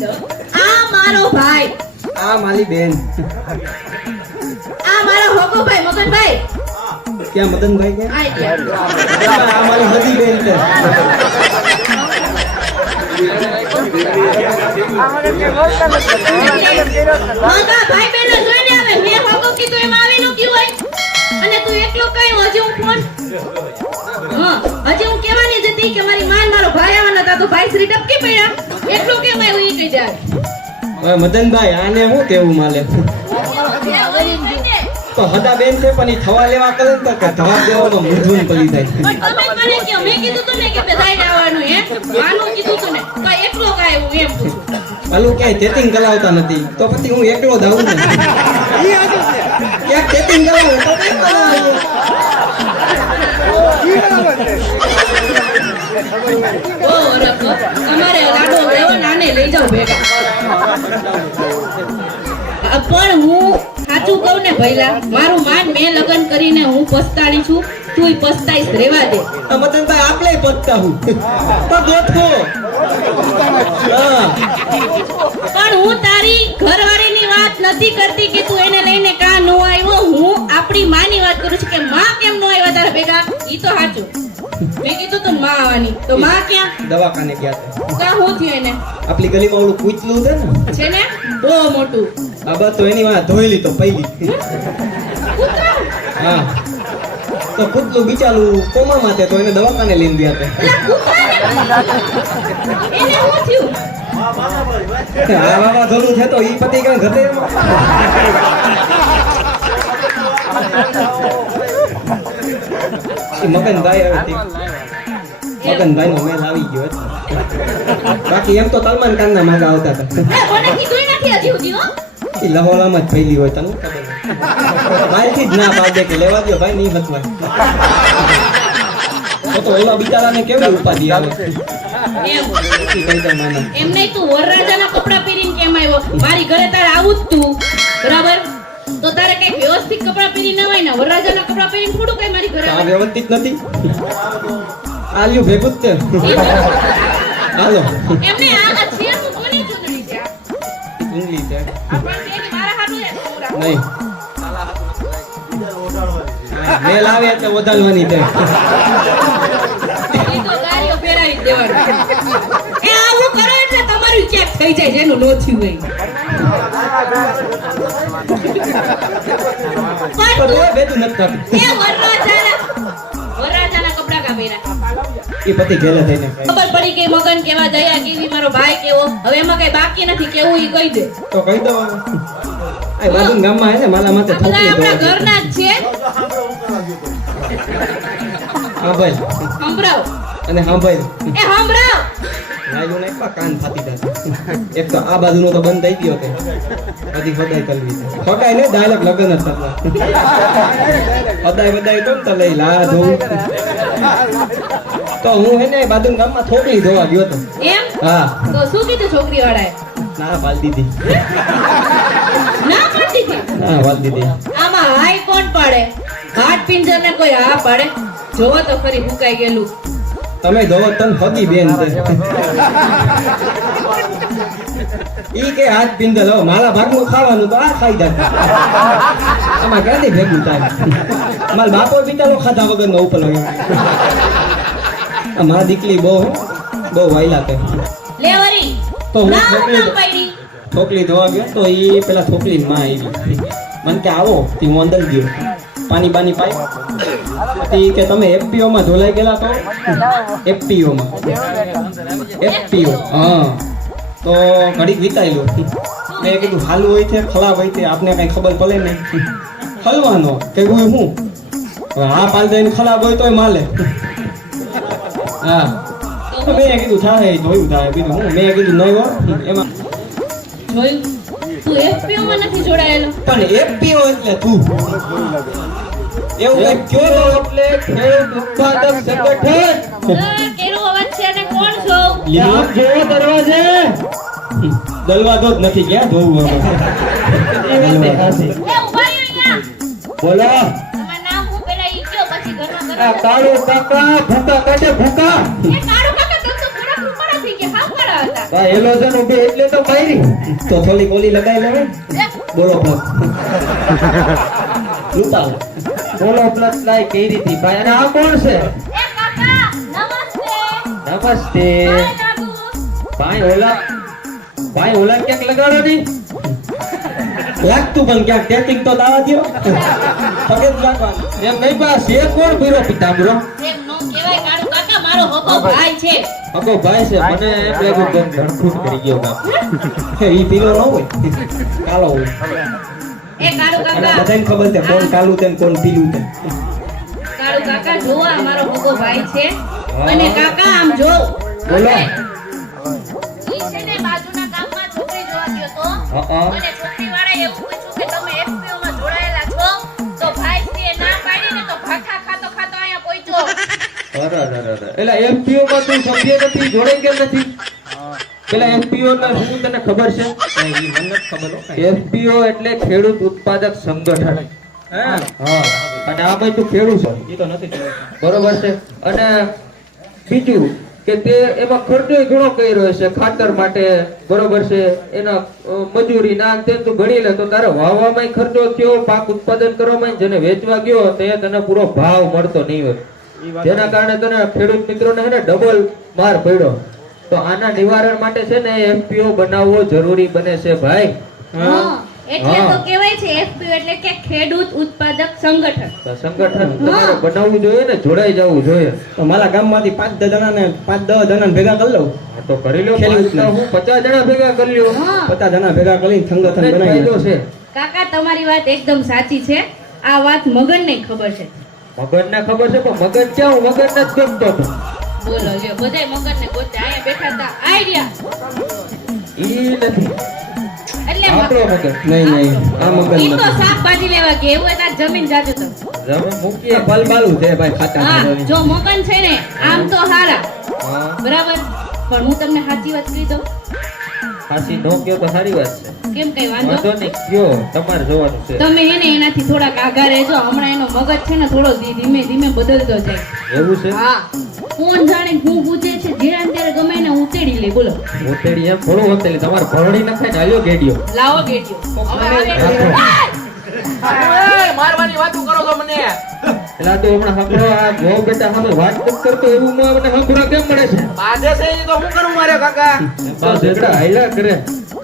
આ મારો ભાઈ, આ મારી બેન. આ મારો હોકો ભાઈ મગનભાઈ. ક્યાં મદનભાઈ ક્યાં? આ ગયા. આ મારી હદી બેન છે. મગા ભાઈ બેન જોઈને આવે. મેં હોકો કીધું એમાં આવી નો ક્યું હોય? અને તું એકલો કઈ હજી હું ફોન હજી હું કહેવાની જ હતી કે મારી માન મારો ભાઈ આવવાના હતા તો ભાઈ શ્રી ટપકી પડ્યા. એટલું કેમ આવ્યું ઈ કહી જાય. હવે મદનભાઈ આને શું કેવું માલે? તો હદા બેન છે પણ ઈ થવા લેવા કરે ને તો કે થવા દેવાનો મૂંઝવણ પડી જાય. પણ તમે મને કહો, મેં કીધું તું ને કે બધાઈને આવવાનું હે? માનું કીધું તું ને તો એકલો કાય એવું એમ પૂછું. આલું ક્યાંય ચેટિંગ કરાવતા નથી તો પછી હું એકલો જ આવું ને. ક્યાંક ચેટિંગ કરાવું તો એકલો આવું. ઓ રખો અમારે લાડો લેવો નાને લઈ જાવ ભેગા. પણ હું સાચું કહું ને ભઈલા, મારું માન મેં લગ્ન કરીને હું પસ્તાણી છું, તુંય પસ્તાઈશ, રેવા દે. મદનભાઈ આપણે પતતા હું તો ગોઠવો. હા પણ હું તારી ઘરવાળીની વાત નથી કરતી કે તું એને લઈને કા નો આવ્યો. હું આપણી માની વાત કરું છું કે માં કેમ નો આવ્યા તારા ભેગા. ઈ તો સાચું. મેં કીધું તો માં આવવાની, તો માં ક્યાં? દવાખાને ગયા હતા. કા હું થયું એને? આપણી ગલીમાં ઓલું પૂછલું છે ને, છે ને બહુ મોટું આ બસ તો એની વાત ધોઈલી તો પૈલી. કૂતરા. હા તો પૂતલું બિચારું કોમામાં છે તો એને દવાખાને લઈને ગયા હતા. એલા કૂતરાને એને હું થયું? આ વાવા ધોલું છે તો ઈ પતિ કઈ ઘટે એમાં. મગનભાઈ હવે મગનભાઈ નો મેલ આવી ગયો છે. બાકી એમ તો સલમાન ખાન ના માગા આવતા હતા. મને કીધું નથી હજી સુધી હો. ઈ લહોલામાં જ ફેલી હોય તને માલથી જ ના પાડે કે લેવા દો ભાઈ નહીં હતવાય. તો ઓલા બિચારાને કેવી ઉપાધિ આવે. એમ નહીં, તું વરરાજાના કપડા પહેરીને કેમ આવ્યો? મારી ઘરે તારે આવું જ તું, બરાબર? તો તારે કઈ વ્યવસ્થિત કપડા પહેરીને હોય ને, વરરાજાના કપડા પહેરીને થોડું કઈ મારી ઘરે આ આવે? વ્યવસ્થિત નથી. આલ્યું ભેગું જ છે. હાલો એમને આ શેરનું કોની ચૂંટણી છે? ઇંગ્લિશ છે આપણ કે મારા હાથું છે પૂરા. નહીં. મેલ આવે એટલે વધારવાની છે. ઈ તો ગાડીઓ ફેરાવી જ દેવાની. એ આવું કરો એટલે તમારું ચેક થઈ જાય જેનું નો થયું હોય. તો તોય ભેગું નથી થતું. એ વરરાજાના કપડા કા પહેર્યા? ઈ પતિ ઘેલે થઈને ખાય. ખબર પડી કે મગન કેવા, દયા કેવી, મારો ભાઈ કેવો. હવે એમાં કઈ બાકી નથી કેવું, ઈ કહી દે. તો કહી દો. આ બાજુ ગામમાં હે ને માલા માથે આ બધા ઠોકી આપણા દો. ઘરના જ છે. હા ભાઈ સંભળાવ. અને હા ભાઈ એ સંભળાવ. લાગ્યું ને એકલા કાન ફાટી જાય. એક તો આ બાજુનો તો બંધ થઈ ગયો કે બધી બધાય કરવી છે. ખોટાય ને ડાયલોગ લગન જ થતા. બધાય તો ને લઈ લા ધોવું. તો હું હે ને બાજુ ગામમાં થોકલી ધોવા ગયો તો. એમ? હા તો શું કીધું છોકરી વાળાએ? ના વાલ દીધી. ના પાડી દીધી. હા વાલ દીધી. આમાં હાય કોણ પાડે? હાથ પિંજર ને કોઈ હા પાડે? જોવો તો ખરી ફૂંકાઈ ગયેલું. તમે ધોવો તન હગી બેન છે. ઈ કે હાથ પિંદલ હો મારા ભાગનું ખાવાનું તો આ ખાઈ જાય. આમાં ક્યાંથી ભેગું થાય? મારા બાપો બિચારો ખાધા વગરનો ઉપર હોય. આ મારા દીકરી બહુ વાયલા છે. લે વરી. તો હું ના છોકરી ના પાડી. છોકરી ધોવા ગયો તો ઈ પેલા છોકરી માં આવી મને કે આવો તે હું અંદર ગયો પાણી બાની પાઈ ઈ કે તમે એફપીઓ માં ધોલાઈ ગયેલા તો એફપીઓ માં એફપીઓ હા તો ઘડીક વિતાયેલો મેં કીધું હાલવું હોય છે ખરાબ હોય છે આપને કઈ ખબર પડે નહીં હલવાનો કે હું હવે હા પાલ દઈને ખરાબ હોય તોય માલે હા તો મેં કીધું થાય જોયું થાય કીધું હું મેં કીધું નહીં હો એમાં જોયું? તું FPO માં નથી જોડાયેલો? પણ એફપીઓ એટલે તું એવું કઈ કયો એટલે ખેડૂત ઉત્પાદક સંગઠન કેરો અવાજ છે અને કોણ છો? લીલાપ જેવો દરવાજે દલવાદો જ નથી ક્યાં જોવું હવે એ ઉભા રહ્યો અહીંયા. બોલો તમારું નામ હું પેલા ઈ કયો પછી ઘરમાં આ કાળો કાકા ભૂકા કાઢે ભૂકા એ કાળુ કાકા તમે તો થોડા ઉપર થઈ ગયા હાવ કાળા હતા. આ હેલોજન ઊભી એટલે તો મારી. તો થોડી ઓલી લગાઈ લેવે બોલો પ્લસ લૂંટાવો બોલો પ્લસ લાઈ કઈ રીતી ભાઈ. અને આ કોણ છે? એ કાકા નમસ્તે નમસ્તે. હાય કાકુ ભાઈ ઓલા ક્યાંક લગાડો ની. લાગતું પણ ક્યાંક ટેટિંગ તો દાવા દ્યો પગે જ લાગવાનું એમ નહીં બા છે કોણ પીરો પિતાંબરો? એમ નો કહેવાય કાળુ કાકા મારો હકો ભાઈ છે અગો ભાઈ છે મને એમ લાગ્યું કે ધણખૂટ કરી ગયો કામ. ઈ પીલો ન હોય કાલો હોય એ કાળુ અને કાકા બધાને ખબર છે કોણ કાલું છે ને કોણ પીલું છે કાળુ કાકા જોવા મારો હકો ભાઈ છે અને કાકા આમ જો બોલો. ઈ છે ને બાજુના ગામમાં છોકરી જોવા ગયો તો હા અને છોકરીવાળાએ એવું પૂછ્યું કે તમે FPO માં જોડાયેલા છો તો ભાઈ શ્રીએ ના પાડીને તો ભાખા ખાતો ખાતો અહીંયા પહોંચ્યો એટલે એફપીઓ માં તું સભ્ય નથી જોડાઈ ગયો નથી. પેલા એફપીઓ ના શું તને ખબર છે? ઈ મને નથી ખબર હો કાંઈ. એફપીઓ એટલે ખેડૂત ઉત્પાદક સંગઠન. હા હા અને આ ભાઈ તું ખેડૂત છો ઈ તો નથી ખબર. બરોબર છે. અને બીજું કે તે એમાં ખર્ચો ઘણો કર્યો છે ખાતર માટે બરોબર છે એના મજૂરી ના તે તું ગણી લે તો તારે વાવવામાં ખર્ચો થયો પાક ઉત્પાદન કરવામાં જેને વેચવા ગયો તે તને પૂરો ભાવ મળતો નહીં હોય જેના કારણે તને ખેડૂત મિત્રોને છે ને ડબલ માર પડ્યો. તો આના નિવારણ માટે છે ને એફપીઓ બનાવવો જરૂરી બને છે ભાઈ. હા એટલે હા. તો કહેવાય છે FPO એટલે કે ખેડૂત ઉત્પાદક સંગઠન તો સંગઠન તમારે બનાવવું જોઈએ ને જોડાઈ જવું જોઈએ. તો મારા ગામમાંથી 5-10 જણાને 5-10 જણાને ભેગા કરી લઉં તો કરી લો. ખેડૂત ને. હું 50 જણા ભેગા કરી લ્યો. હા 50 જણા ભેગા કરીને સંગઠન એટલે જ ફાયદો બનાવી છે. કાકા તમારી વાત એકદમ સાચી છે આ વાત મગનને ખબર છે મગજને ખબર છે પણ મગજ ક્યાં? હું મગજને જ ગમતો હતો. બોલો જો બધાય મગનને ગોતે અહીંયા બેઠા હતા આઈડિયા ઈ નથી એટલે આપણો મગજ. નહીં નહીં આ મગન ઈ તો નથી શાકભાજી લેવા ગયા એવું હોય તો જમીન જાજુ તો જમે મૂકીએ. આ પલ બાલું છે ભાઈ ખાતા હા ખાવાની. જો મગન છે ને આમ તો હારા હા બરાબર પણ હું તમને સાચી વાત કહી દઉં હાસી નો કયો તો સારી વાત છે. કેમ કઈ વાંધો વાંધો નહીં કયો તમારે જોવાનું છે. તમે એને એનાથી થોડાક આઘા રહેજો હમણાં એનો મગજ છે ને થોડો ધીમે ધીમે બદલતો જાય એવું છે? હા કોણ જાણે હું પૂછે છે જ્યારે ત્યારે ગમે એને ઉતેડી લે બોલો હોતેડી એમ થોડું હોતેલી તમારે ભરણી નખાય ને હાલ્યો ગેડિયો. લાવો ગેટ્યો હવે આવે મારવાની વાતો કરો છો મને. એટલે આ તો હમણાં સાંભળો આ જો બેટા સામે વાત નથી કરતો એવું મને સાંભળવા કેમ મળે છે? બાધે છે ઈ તો હું કરું મારે કાકા? તો ઝઘડા હાલ્યા કરે.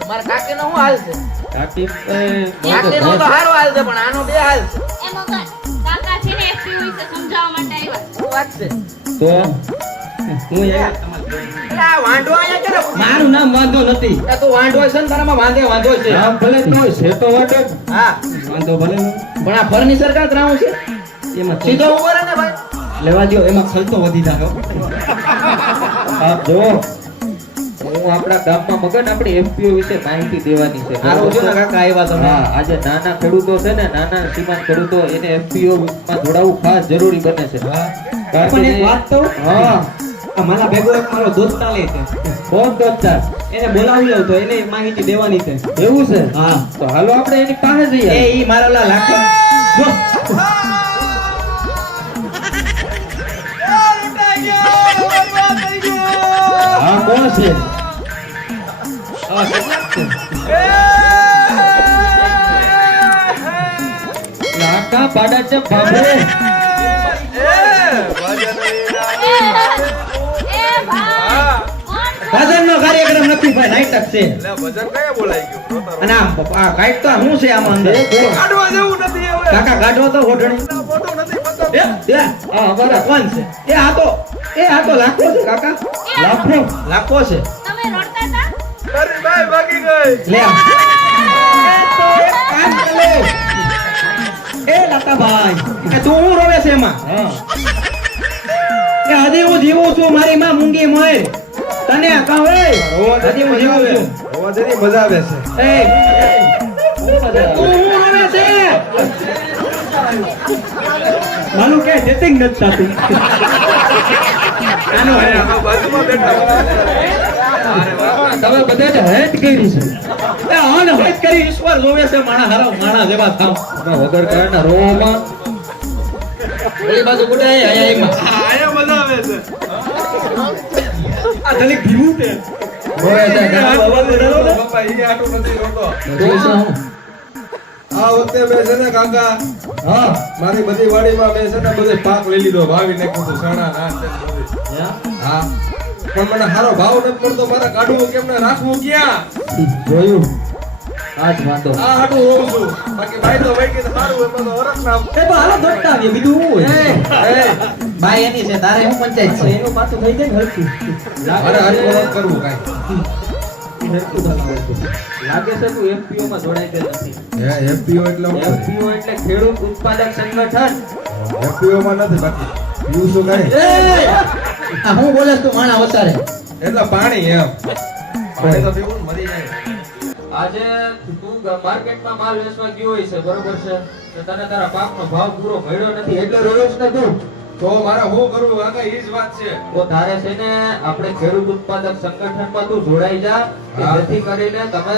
મારા કાકીનો શું હાલ છે? કાકી કાકીનો તો હારો હાલ છે પણ આનો બે હાલ છે. એ મગન કાકા છે ને FPO વિશે સમજાવવા માટે આવ્યા શું વાત છે? તો હું યાર એટલે આ વાંઢો અહીંયા ક્યારે પૂછ્યો? મારું નામ વાંધો નથી એ તું વાંઢો છે ને તારામાં વાંધો છે. આમ ભલે ન હોય છે તો વાટે. હા વાંધો ભલે નહીં. પણ આ ફર્નિચર કાં કરાવું છે? એમાં સીધો ઉભો રહે ને ભાઈ. લેવા દ્યો એમાં ખર્ચો વધી જાય હો. આપ જો હું આપણા ગામમાં મગન આપણી એફપીઓ વિશે માહિતી દેવાની છે. હારું છે ને કાકા આવ્યા તમે. હા આજે નાના ખેડૂતો છે ને નાના સીમાંત ખેડૂતો એને એફપીઓ માં જોડાવવું ખાસ જરૂરી બને છે. કારણ પણ એક કે- વાત કહું? હા આ મારા ભેગો એક મારો દોસ્ત ચાલે છે કોણ દોસ્તાર? એને બોલાવી લઉં તો એને માહિતી દેવાની છે એવું છે? હા તો હાલો આપણે એની પાસે જઈએ. એ ઈ મારો લા લાખો જો હા કોણ છે? લાકા પાડા છે બાબરે. એ ભાઈ ભજનનો કાર્યક્રમ નથી ભાઈ નાટક છે ભજન કયા બોલાઈ ગયું? અને આ કાઈટ તો શું છે આમાં અંદર કાઢવા જેવું નથી હવે. કાકા કાઢો તો ઓઢણી ફોટો નથી પતંગ. એ આ અમારા કોણ છે એ આ તો લાખો છે કાકા લાખો લાખો છે તમે રડતા હતા તારી બાઈ ભાગી ગઈ. લે એ તો એક કામ કરે એ લાકાભાઈ એ તું હું રોવે છે એમાં હા કે હજી હું જીવું છું મારી માં મૂંગી મોય તને કહું એ હજી હું જીવું છું હોવા દે ની મજા આવે છે. એ તું હું રોવે છે માનું કે સેટિંગ નથી થતું આનો હે આ બાજુમાં બેઠા. તમે બધા હેત કરી છે. એ હન હોત કરી ઈશ્વર જોવે છે માણા હારો માણા જેવા થામ વગર કારના રોવામાં ઓલી બાજુ ગુડાય આયા એમાં આયા મજા આવે છે. આ જલીક ભીવું તે બાપા, ઈ આટલું નથી રોતો. આ વખતે મેં છે ને કાકા, હા મારી બધી વાડીમાં મેં છે ને બધે પાક લઈ લીધો, વાવી નાખ્યું હતું, ચણા, નાન, તેલ બધું. હા, પણ મને સારો ભાવ નથી મળતો, મારે કાઢવું કેમ ને રાખવું ક્યાં? જોયું આજ વાંધો આ હાટું હોઉં છું. બાકી ભાઈ તો વહી ગઈ તો સારું, એમાં તો વરસ ના એ તો હાલો દોડતા આવીએ, બીજું શું હોય? ભાઈ એની છે તારે શું પંચાયત તો છે એનું પાછું થઈ જાય ને હરખું. મારે હરખું નથી કરવું કાંઈ. લાગે છે તું FPO માં જોડાઈ ગયો નથી. હે, FPO એટલે શું? FPO એટલે ખેડૂત ઉત્પાદક સંગઠન. FPO માં નથી, બાકી પીવું છું કાંઈ. આ હું બોલે તું માણા વસારે એટલે પાણી એમ. પાણી તો પીવું ને મરી જાય. આજે તું માર્કેટમાં માલ વેચવા ગયો હોય છે બરોબર છે તો તને તારા પાકનો ભાવ પૂરો મળ્યો નથી એટલે રોયો છે ને તું. તો મારે શું કરવું કાકા, ઈ જ વાત છે. તો તારે છે ને આપણે ખેડૂત ઉત્પાદક સંગઠનમાં તું જોડાઈ જા કે હા. જેથી કરીને તમે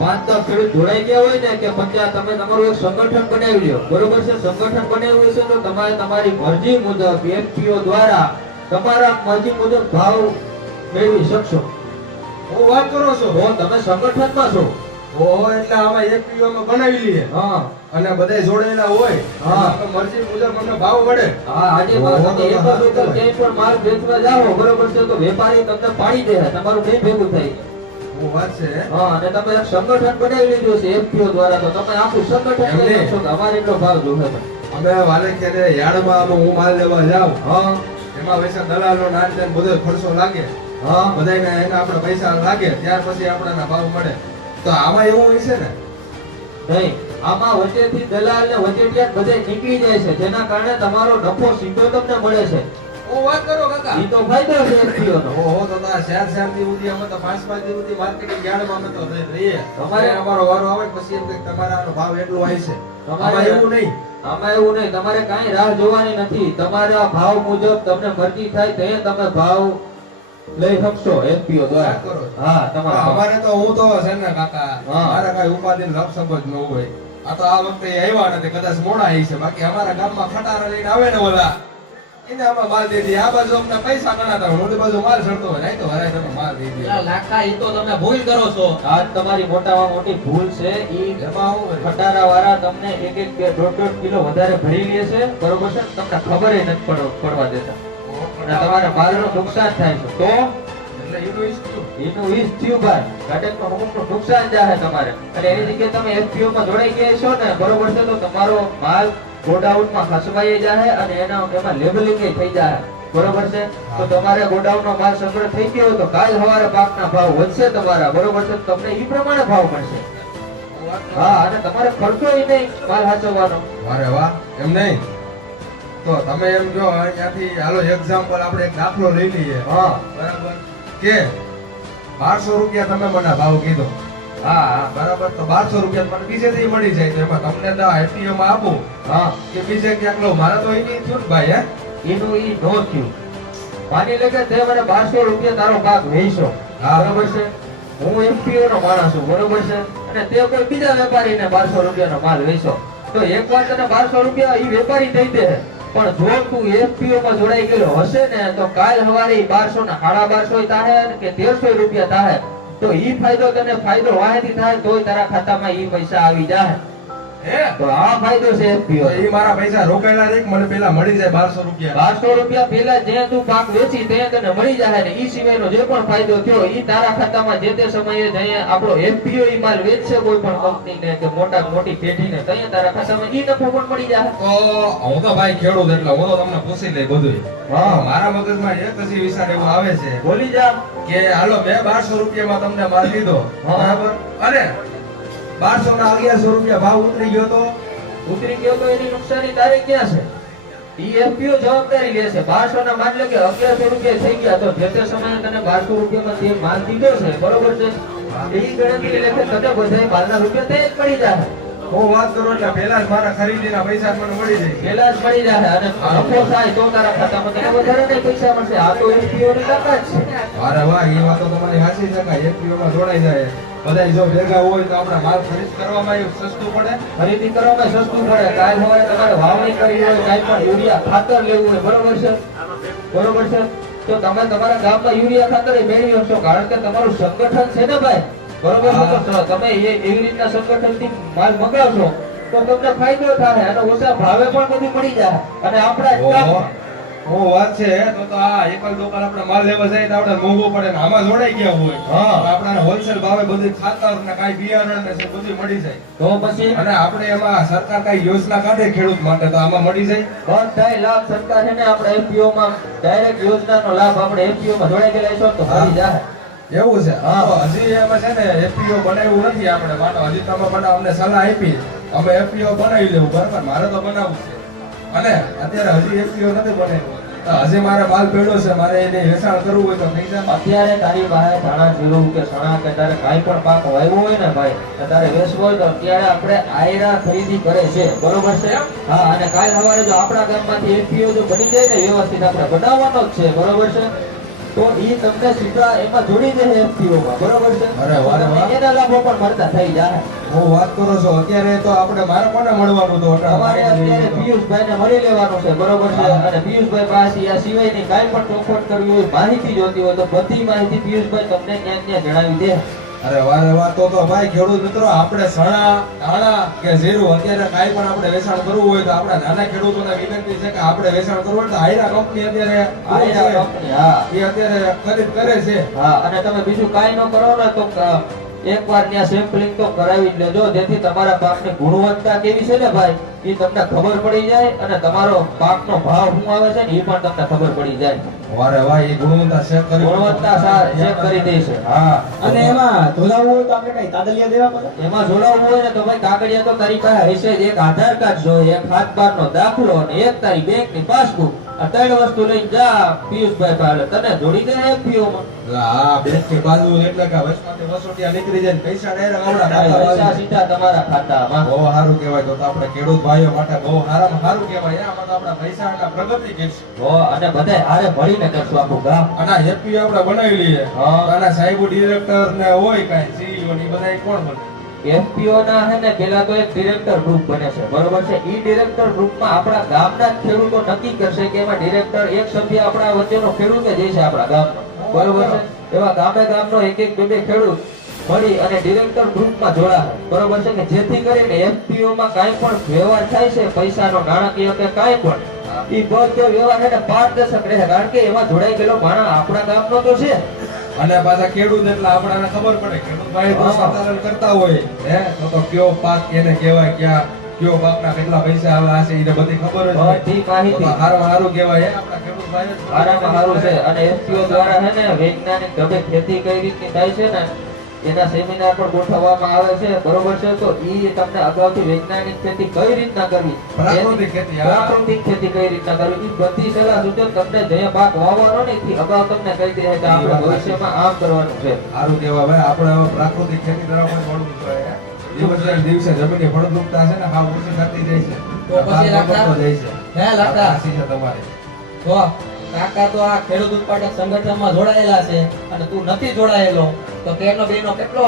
5-10 ખેડૂત જોડાઈ ગયા હોય ને કે પછી તમે તમારું એક સંગઠન બનાવી લ્યો બરોબર છે. સંગઠન બનાવ્યું છે તો તમારે તમારી મરજી મુજબ FPO દ્વારા તમારા મરજી મુજબ ભાવ મેળવી શકશો. હું વાત કરો છો. તો તમે સંગઠનમાં છો. ઓહો, એટલે આમાં FPO માં બનાવી લઈએ હા અને બધા જોડેલા હોય. હા. આપણે મરજી મુજબ અમને ભાવ મળે. હા આજે ઓહો, તમે તો એક જ સાચું વખત કહેવાય. ક્યાંય પણ માલ વેચવા જાઓ બરોબર છે તો વેપારી તમને પાડી દે તમારું નહીં ભેગું થાય. હું વાત છે. હા અને તમે એક સંગઠન બનાવી લીધું છે FPO દ્વારા તો તમે આખું સંગઠન એમ કરી નહીં. શકશો કે અમારે એટલો ભાવ જોવે છે. અમે વાલે ક્યારે યાર્ડમાં આમાં હું માલ લેવા જાઉં, હા એમાં પૈસા દલાલો નાન તેન બધો ખર્ચો લાગે, હા બધાયને એના આપણે પૈસા લાગે, ત્યાર પછી આપણને ભાવ મળે. તો આમાં એવું હોય છે ને, નહીં આમાં વચ્ચેથી દલાલ ને વચેટિયા બધે નીકળી જાય છે જેના કારણે તમારો નફો સીધો તમને મળે છે. હું વાત કરો કાકા. ઈ તો ફાયદો છે FPO નો. ઓહો, તો તારા 4-4 દી સુધી અમે તો 5-5 દી સુધી માર્કેટિંગ યાર્ડમાં અમે તો રહીએ. તમારે અમારો વારો આવે પછી એમ કે તમારા આનો ભાવ એટલો હોય છે. તમારે આમાં એવું નહીં. આમાં એવું નહીં તમારે કાંઈ રાહ જોવાની નથી. તમારા ભાવ મુજબ તમને મરજી થાય તે તમે ભાવ લઈ શકશો FPO દ્વારા. વાત કરો. હા તમારા ભાવ. અમારે તો હું તો છે ને કાકા, હા. મારે કઈ ઉપાધિ લપ સંબંધ ન હોય. આ તો આ વખતે આવ્યા નથી, કદાચ મોડા આવી છે. બાકી અમારા ગામમાં ખટારા લઈને આવે ને ઓલા, એને આમાં માલ દઈ દઈએ. આ બાજુ અમને પૈસા ગણાતા હોય, ઓલી બાજુ માલ ચડતો હોય, નહીં તો હરાય તમે માલ દઈ દે. લાખા એ તો તમે ભૂલ કરો છો આ તમારી મોટામાં મોટી ભૂલ છે. ઈ એમાં હું કરીશ? ખટારા વાળા તમને 1-1, 2-2 કિલો વધારે ભરી લે છે બરોબર છે તમને ખબર નથી પડવા દેતા અને તમારા માલનું નુકસાન થાય છે. તો એટલે એનું ઈચ્છું. એનું વીસ થયું બાર ગાર્ડનમાં અમુકનું નુકસાન જાય તમારે અને એની જગ્યાએ તમે FPO માં જોડાઈ ગયા છો ને બરોબર છે તો તમારો માલ ગોડાઉનમાં ખસવાઈ જાય અને એમાં લેબલિંગ થઈ જાય બરોબર છે. તો તમારે ગોડાઉનનો માલ સંગ્રહ થઈ ગયો હોય તો કાલ સવારે પાકના ભાવ વધશે તમારા બરોબર છે તો તમને ઈ પ્રમાણે ભાવ મળશે. હા અને તમારે ખર્ચો ય નહીં માલ સાચવવાનો. વારે વાહ, એમ નહીં. તો તમે એમ જો અહીંયાથી હાલો એક્ઝામ્પલ આપણે એક દાખલો લઈ લઈએ. હા બરાબર કે 1200 રૂપિયા તમે મને ભાવ કીધો. હા હા બરાબર, તો 1200 રૂપિયા મને બીજેથી મળી જાય તો એમાં તમને તો FPO માં આપું હા કે બીજે ક્યાંક લો, મારે તો એની થયું ને ભાઈ. હે, એનું ઈ નો થયું. માની લે કે તે મને 1200 રૂપિયા તારો ભાગ વેચો હા. બરોબર છે. હું FPO નો માણસ છું બરોબર છે અને તે કોઈ બીજા વેપારીને 1200 રૂપિયાનો માલ વેચો તો એકવાર તને 1200 રૂપિયા ઈ વેપારી દઈ દે પણ જો તું FPO માં જોડાઈ ગયેલો હશે ને તો કાલ સવારે 1200 ના 1250 તાહે કે 1300 રૂપિયા તાહે તો ઈ ફાયદો તને ફાયદો વાહેથી થાય તોય તારા ખાતામાં ઈ પૈસા આવી જાય. હે, તો આ ફાયદો છે FPO તો એ મારા પૈસા રોકાયેલા રહે કે મને પેલા મળી જાય 1200 રૂપિયા? 1200 રૂપિયા પેલા જે તું પાક વેચી તે તને મળી જાય ને ઈ સિવાયનો જે પણ ફાયદો થયો ઈ તારા ખાતામાં જે તે સમયે જઈએ આપણો FPO ઈ માલ વેચશે કોઈ પણ કંપનીને કે મોટી પેઢીને તઈએ તારા ખાતામાં ઈ નફો પણ મળી જાય. તો હું તો ભાઈ ખેડૂત એટલે હું તો તમને પૂછી લઈ બધું. હા. મારા મગજમાં એક જ વિચાર એવો આવે છે બોલી જા. કે હાલો મેં 1200 રૂપિયામાં તમને માલ લીધો, હા. બરાબર, અને 1200 ના 1100 રૂપિયા ભાવ ઉતરી ગયો તો ઉતરી ગયો તો એની નુકસાની તારે ક્યાં છે? ઈ FPO જવાબદારી લેશે. 1200 ના માન લે કે 1100 રૂપિયા થઈ ગયા તો જે તે સમયે તને 1200 રૂપિયામાં જે માલ દીધો છે બરોબર છે ઈ ગણતરી લેખે તને બધાય માલના રૂપિયા તે જ પડી જાય. હું વાત કરું એટલે પેલા જ મારા ખરીદીના પૈસા મને મળી જાય. પેલા જ મળી જાય અને નફો થાય તો તારા ખાતામાં તને વધારે નહીં પૈસા મળશે. આ તો FPO ની તાકાત છે. અરે વાહ, એ વાત તો તમારી સાચી છે કે FPO માં જોડાઈ જાય બધા જો ભેગા હોય તો આપણે માલ ખરીદ કરવામાં એ સસ્તું પડે. ખરીદી કરવામાં સસ્તું પડે. કાલ સવારે તમારે વાવણી કરવી હોય કાંઈ પણ યુરિયા ખાતર લેવું હોય બરોબર છે બરોબર છે તો તમે તમારા ગામમાં યુરિયા ખાતર મેળવી શકશો, કારણ કે તમારું સંગઠન છે ને ભાઈ, બરોબર છે? તો તમે એવી રીતના સંગઠનથી માલ મંગાવશો તો તમને ફાયદો થાય અને ઓછા ભાવે પણ બધું મળી જાય અને આપણા ઓહો, ઓહો, વાત છે. તો આ એકલ દુકાન આપણે માલ લેવા જઈએ તો આપણે મોંઘું પડે ને આમાં જોડાઈ ગયા હોય હા. તો આપણને હોલસેલ ભાવે બધું ખાતર ને કાંઈ બિયારણ ને છે બધું મળી જાય. તો પછી અને આપણે એમાં સરકાર કાંઈ યોજના કાઢે ખેડૂત માટે તો આમાં મળી જાય. બધાય લાભ સરકાર છે ને આપણે FPO માં ડાયરેક્ટ યોજનાનો લાભ આપણે FPO માં જોડાઈ ગયેલા છો તો મળી જાય. એવું છે? હા. તો હજી એમાં છે ને FPO બનાવ્યું નથી આપણે. માનો હજી તમે મને અમને સલાહ આપી, અમે FPO બનાવી લેવું, બરાબર? મારે તો બનાવવું છે અને અત્યારે હજી FPO નથી બનાવ્યું. તો હજી મારે માલ પડ્યો છે, મારે એને વેચાણ કરવું હોય તો થઈ જાય. અત્યારે તારી પાસે ધાણા જીરું કે ચણા કે તારે કાંઈ પણ પાક વાવ્યો હોય ને ભાઈ, તો તારે વેચવો હોય તો અત્યારે આપણે આયરા ખરીદી કરે છે, બરોબર છે? હા, અને કાલ સવારે જો આપણા ગામમાંથી FPO જો બની જાય ને વ્યવસ્થિત આપણે બનાવવાનો જ છે, બરોબર છે? તો ઈ તમને સીધા એમાં જોડી દે FPO માં, બરોબર છે? અરે વાહ, વાહ. અને એના લાભો પણ મળતા થઈ જાય. હું વાત કરો છો અત્યારે તો આપણે મારે કોને મળવાનું તો તમારે અત્યારે પિયુષભાઈ ને મળી લેવાનું છે, બરોબર છે? અને પિયુષભાઈ પાસેથી આ સિવાયની કાંઈ પણ ચોખવટ કરવી હોય, માહિતી જોતી હોય તો બધી માહિતી પિયુષભાઈ તમને ત્યાં જણાવી દે. અરે વારે વાહ, તો ભાઈ ખેડૂત મિત્રો આપણે ચણા, ધાણા કે જીરું અત્યારે કાંઈ પણ આપણે વેચાણ કરવું હોય તો આપણા નાના ખેડૂતોને વિનંતી છે કે આપણે વેચાણ કરવું હોય તો આયરા કંપની અત્યારે આયરા કંપની, હા. એ અત્યારે ખરીદ કરે છે. હા, અને તમે બીજું કાંઈ ન કરો ને તો એકવાર ત્યાં સેમ્પલિંગ તો કરાવી જ લેજો, જેથી તમારા પાકની ગુણવત્તા કેવી છે ને ભાઈ એ તમને ખબર પડી જાય અને તમારો પાકનો ભાવ શું આવે છે ને એ પણ તમને ખબર પડી જાય. વારે વાહ, એ ગુણવત્તા ચેક કરી ચેક કરી દઈશું. હા. અને એમાં ધોલાવવું હોય તો આપણે કઈ તાદલિયા દેવા પડે? એમાં જોડાવવું હોય ને તો ભાઈ કાગળિયા તો તારી પાસે હશે જ. એક આધાર કાર્ડ જોઈએ, એક હાથબારનો દાખલો અને એક તારી બેંકની પાસબુક. આ 3 વસ્તુ લઈને જા પિયુષભાઈ પાસે, તને જોડી દે FPO માં. આ બેંકની બાજુ એટલે કે વચમાંથી વસોટિયા નીકળી જાય ને પૈસા ડાયરેક્ટ આપણા ખાતામાં પૈસા આવી સીધા તમારા ખાતામાં. જાય. બહુ સારું કહેવાય. તો આપણે ખેડૂત ભાઈઓ માટે બહુ સારામાં સારું કહેવાય. આમાં તો આપણા પૈસા અને પ્રગતિ કરશે. અને બધાય હારે મળીને કરશું આખું ગામ. અને આ FPO આપણે બનાવી લઈએ. હા. આના સાહેબો ડિરેક્ટર ને હોય કાંઈ CEO ને ઈ બધાય કોણ બને? FPO ના હે ને પેલા તો એક ડિરેક્ટર ગ્રુપ બને છે, બરોબર છે? ઈ ડિરેક્ટર ગ્રુપમાં આપણા ગામના જ ખેડૂતો નક્કી કરશે કે એમાં ડિરેક્ટર એક સભ્ય આપણા વચ્ચેનો ખેડૂત જ છે આપણા ગામનો, બરોબર છે? એવા ગામે ગામનો એક બે ખેડૂત મળી અને ડિરેક્ટર ગ્રુપમાં જોડાય, બરોબર છે? કે જેથી કરીને FPO માં કાંઈ પણ વ્યવહાર થાય છે, પૈસાનો, નાણાકીય કે કાંઈ પણ, ઈ બધો વ્યવહાર એને પારદર્શક રહે, કારણ કે એમાં જોડાઈ ગયેલો માણસ આપણા ગામનો તો છે. અને પાછા ખેડૂત એટલે આપણને ખબર પડે. ખેડૂત ભાઈ તો સંચાલન કરતા હોય હે તો કયો પાક કેને કહેવાય, ક્યાં કયો પાકના કેટલા પૈસા આવે છે એને બધી ખબર જ હોય. બધી માહિતી. તો હારામાં હારું કહેવાય હે આપણા ખેડૂત ભાઈ જ. સારામાં સારું છે. અને FPO દ્વારા હે ને વૈજ્ઞાનિક ઢબે ખેતી કઈ રીતની થાય છે ને એના સેમિનાર પણ ગોઠવવામાં આવે છે, બરોબર છે? તો ઈ તમને અગાઉથી વૈજ્ઞાનિક ખેતી કઈ રીતના કરવી, પ્રાકૃતિક ખેતી, હા. પ્રાકૃતિક ખેતી કઈ રીતના કરવી, ઈ બધી સલાહ સૂચન તમને જે પાક વાવવાનો ને એથી અગાઉ તમને કહી દે કે આપણે ભવિષ્યમાં આમ કરવાનું છે. હારું કહેવાય ભાઈ. આપણે હવે પ્રાકૃતિક ખેતી તરફ જ વળવું જોઈએ હે. દિવસે ને દિવસે જમીનની ફળદ્રુપતા છે ને હાવ ઓછી થતી જાય છે. તો પછી પાક વધતો જાય છે. હે લાકા? સાચી છે તમારી. તો કાકા તો આ ખેડૂત ઉત્પાદક સંગઠનમાં જોડાયેલા છે અને તું નથી જોડાયેલો તો કેનો બેનો કેટલો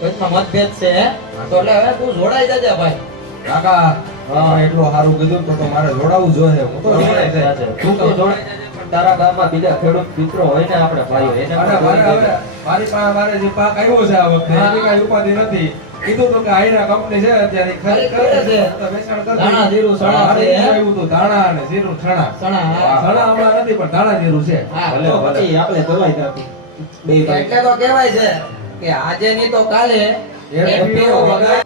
વચમાં મતભેદ છે હે? તો એટલે હવે તું જોડાઈ જજે ભાઈ. કાકા તમે એટલું સારું કીધું તો મારે જોડાવું જોઈએ. હું તો જોડાઈ જાય. તું તો જોડાઈ જજે, પણ તારા ગામમાં બીજા ખેડૂત મિત્રો હોય ને આપણે ભાઈઓ એને અને પણ મારે જોડી હવે દેજે. મારી પાસે મારે જે પાક આવ્યો છે આ વખતે એની કાંઈ ઉપાધિ નથી. કીધું તો કે આયરા કંપની છે અત્યારે ઈ ખરીદ કરે છે તો વેચાણ કરી ધાણા, જીરું, ચણા મારે છે, હે? આવ્યું હતું ધાણા અને જીરું, ચણા. ચણા, હા. ચણા હમણાં નથી પણ ધાણા જીરું છે. હા, ભલે પછી આપણે ધોલાઈ જાતું બે ભાઈ. એટલે તો કહેવાય છે કે આજે નહીં તો કાલે FPO FPO વગર